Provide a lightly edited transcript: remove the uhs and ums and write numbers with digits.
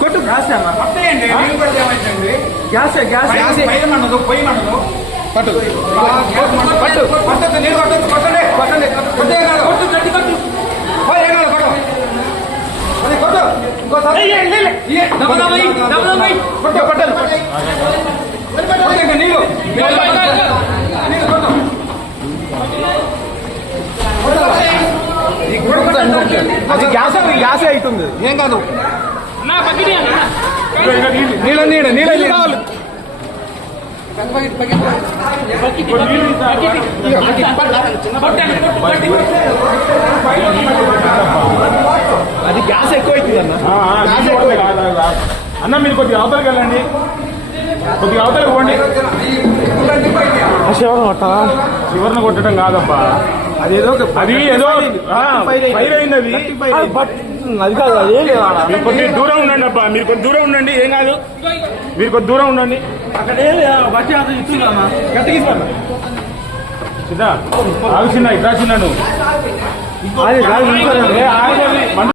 కొట్టు gas gas gas పొయ్యి మండదు పట్టు పట్టు కొట్టండి నీళ్ళు కొట్టండి కొట్టండి కొట్టండి కొట్టు గట్టి కొట్టు కొట్టు ఇంకోసారి కొట్టు కొట్టాలి నీళ్ళు కొట్టు అది గ్యాస్ గ్యాసే అవుతుంది ఏం కాదు నీళ్ళ నీళ్ళ నీళ్ళ కావాలి అది గ్యాస్ ఎక్కువ అవుతుంది అన్న మీరు కొద్దిగా అవతలకి వెళ్ళండి కొద్దిగా అవతలకి పోండి చివరిని కొట్టడం కాదబ్బా అదేదో అది ఏదో ఫైర్ అయింది అది కాదు అదే మీరు కొద్దిగా దూరం ఉండండి అబ్బా మీరు కొద్ది దూరం ఉండండి ఏం కాదు మీరు కొద్ది దూరం ఉండండి అక్కడే బట్టి అంత ఇస్తుందా గట్టికి చిన్న ఆగు చిన్న ఇట్లా చిన్న నువ్వు